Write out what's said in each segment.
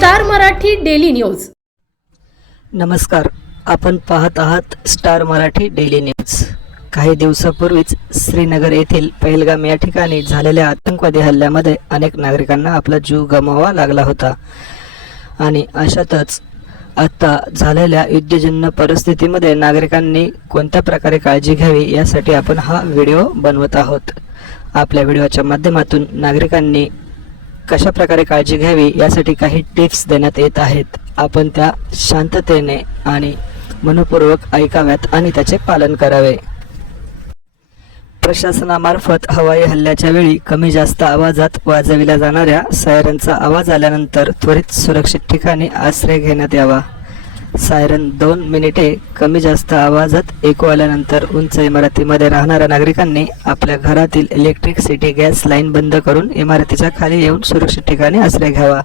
Star Marathi daily news. नमस्कार. आपण पाहत आहात स्टार मराठी डेली न्यूज. काही दिवसापूर्वीच श्रीनगर येथील पहलगाम या ठिकाणी झालेल्या आतंकवादी हल्ल्यामध्ये अनेक नागरिकांना आपला जीव गमावा लागला होता. आणि अशातच आत्ता झालेल्या युद्धजन्य परिस्थितीमध्ये नागरिकांनी कोणत्या प्रकारे काळजी घ्यावी यासाठी आपण हा व्हिडिओ बनवत आहोत. आपल्या व्हिडिओच्या माध्यमातून नागरिकांनी कशा प्रकारे काळजी घ्यावी यासाठी काही टिप्स देण्यात येत आहेत. आपण त्या शांततेने आणि मनपूर्वक ऐकाव्यात आणि त्याचे पालन करावे. प्रशासनामार्फत हवाई हल्ल्याच्या वेळी कमी जास्त आवाजात वाजविल्या जाणाऱ्या सायरनचा आवाज आल्यानंतर त्वरित सुरक्षित ठिकाणी आश्रय घेण्यात यावा. सायरन दोन मिनिटे कमी जास्त आवाजात ऐकू आल्यानंतर उंच इमारतीमध्ये राहणाऱ्या नागरिकांनी आपल्या घरातील इलेक्ट्रिसिटी गॅस लाईन बंद करून इमारतीच्या खाली येऊन सुरक्षित ठिकाणी आश्रय घ्यावा.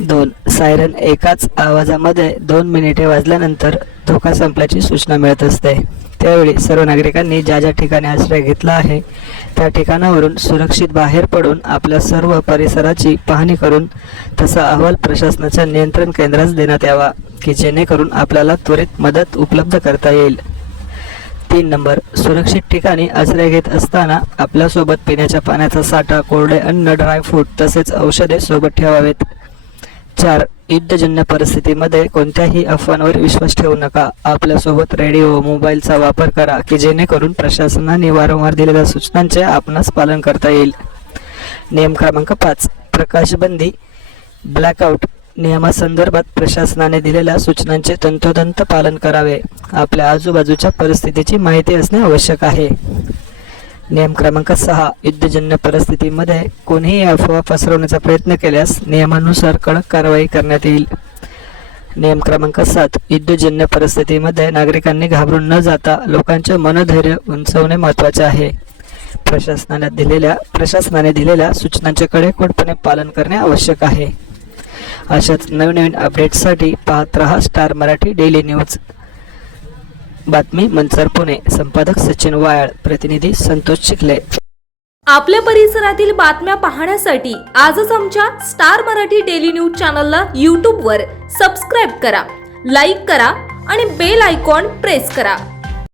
दोन. सायरन एकाच आवाजामध्ये दोन मिनिटे वाजल्यानंतर धोका संपल्याची सूचना मिळत असते. त्यावेळी सर्व नागरिकांनी ज्या ज्या ठिकाणी आश्रय घेतला आहे त्या ठिकाणावरून सुरक्षित बाहेर पडून आपल्या सर्व परिसराची पाहणी करून तसा अहवाल प्रशासनाच्या नियंत्रण केंद्रास देण्यात यावा की जेणेकरून आपल्याला त्वरित मदत उपलब्ध करता येईल. तीन नंबर. सुरक्षित ठिकाणी आश्रय घेत असताना आपल्यासोबत पिण्याच्या पाण्याचा साठा कोरडे अन्न ड्रायफ्रूट तसेच औषधे सोबत ठेवावेत. चार युद्धजन्य परिस्थितीमध्ये कोणत्याही अफवांवर विश्वास ठेवू नका. आपल्यासोबत रेडिओ मोबाईलचा वापर करा की जेणेकरून प्रशासनाने वारंवार दिलेल्या सूचनांचे आपणास पालन करता येईल. नियम क्रमांक पाच प्रकाशबंदी ब्लॅकआउट नियमासंदर्भात प्रशासनाने दिलेल्या सूचनांचे तंतोतंत पालन करावे. आपल्या आजूबाजूच्या परिस्थितीची माहिती असणे आवश्यक आहे. नियम क्रमांक सहा युद्धजन्य परिस्थितीमध्ये कोणीही अफवा पसरवण्याचा प्रयत्न केल्यास नियमानुसार कडक कारवाई करण्यात येईल. नियम क्रमांक सात युद्धजन्य परिस्थितीमध्ये नागरिकांनी घाबरून न जाता लोकांचे मनधैर्य उंचवणे महत्त्वाचे आहे. प्रशासनाने दिलेल्या प्रशासनाने दिलेल्या सूचनांचे कडेकोटपणे पालन करणे आवश्यक आहे. अशाच नवनवीन अपडेट्ससाठी पाहत रहा स्टार मराठी डेली न्यूज बातमी मंचर पुणे. संपादक सचिन वायाळ प्रतिनिधी संतोष चिखले आपल्या परिसरातील बातम्या पाहण्यासाठी आजच आमच्या स्टार मराठी डेली न्यूज चॅनलला यूट्यूबवर सबस्क्राईब करा लाईक करा आणि बेल आयकॉन प्रेस करा.